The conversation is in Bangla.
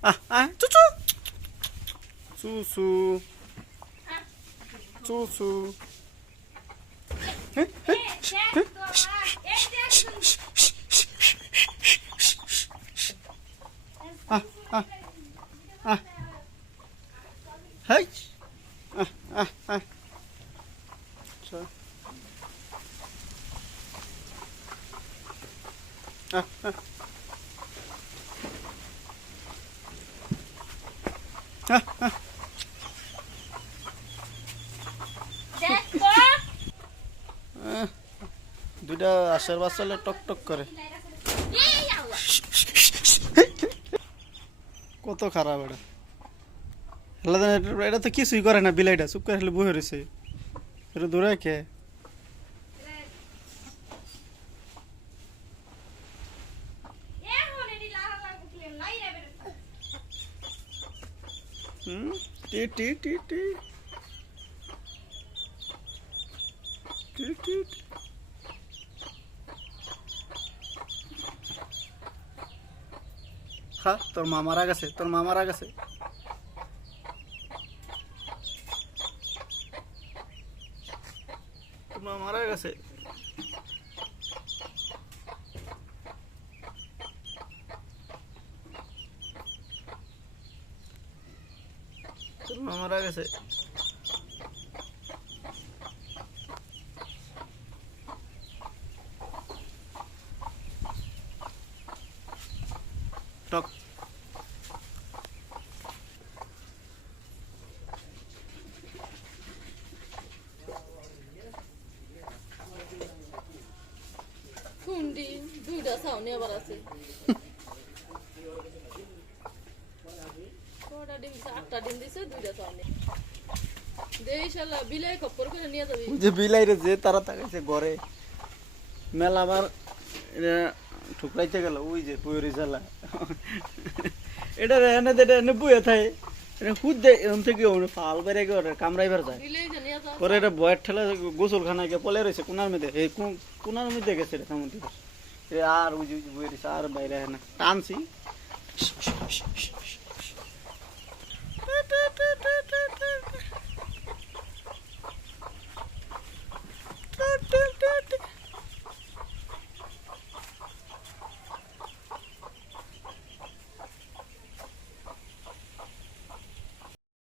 啊啊，猪猪，猪猪，猪猪，哎哎哎，啊啊啊，嘿，啊啊啊。啊啊。দুইটা আশার বাচ্চালে টক টক করে। কত খারাপ এটা। এটা- তো কিছুই করে না, বিলাইটা। চুপ করে বহে রয়েছে। এটা দূরে কে? হুম টি টি টি টি টি টি টি। খা তোর মা মারা গেছে তোর মা মারা গেছে তোর মা মারা গেছে মারা গেছে টক হুন্ডি দুইটা সাউনি আবার আছে ডিম ডিম দিছে দুইটা যে বিলাইরে যে তারা তাকাইছে ঘরে। মেলা আবার ঠুকরাইতে গেল ওই যে পুয়রি চালা এটা এনে এটা এনে বুয়ে থাকে এটা খুদ দে এমন থেকে ফাল বেড়ে গিয়ে ওটা কামড়াইবার যায়। পরে এটা বয়ের ঠেলা গোসল খানা গিয়ে পলে রয়েছে কোনার মধ্যে? এই কোন- কোনার মধ্যে গেছে এটা এ আর ওই যে বয়ে আর বাইরে না টানছি।